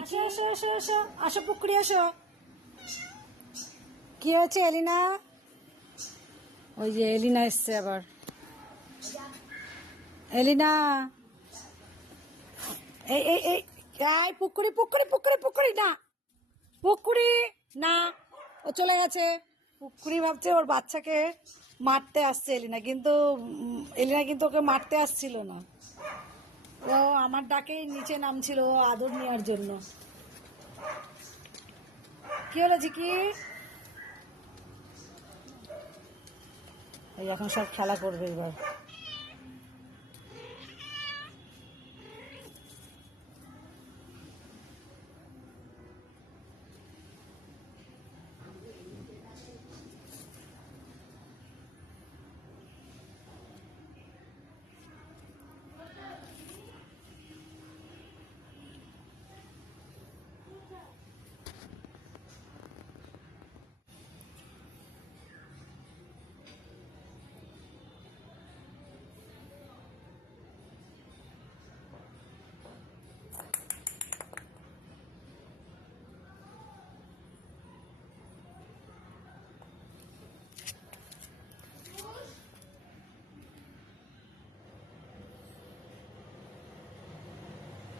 এসো এসো এসো এসো আসো পুকুরি আসো। কি হয়েছে এলিনা? ওই যে এলিনা এসছে আবার। এলিনা এই এই এই এই পুকুরি পুকুরি পুকুরি পুকুরি না, পুকুরি না, ও চলে গেছে। পুকুরি ভাবছে ওর বাচ্চাকে মারতে আসছে এলিনা, কিন্তু এলিনা কিন্তু ওকে মারতে আসছিল না। ও আমার ডাকেই নিচে নামছিল ও আদর নেওয়ার জন্য। কি হলো ঝিকি? এই এখন সব খেলা করবে এবার।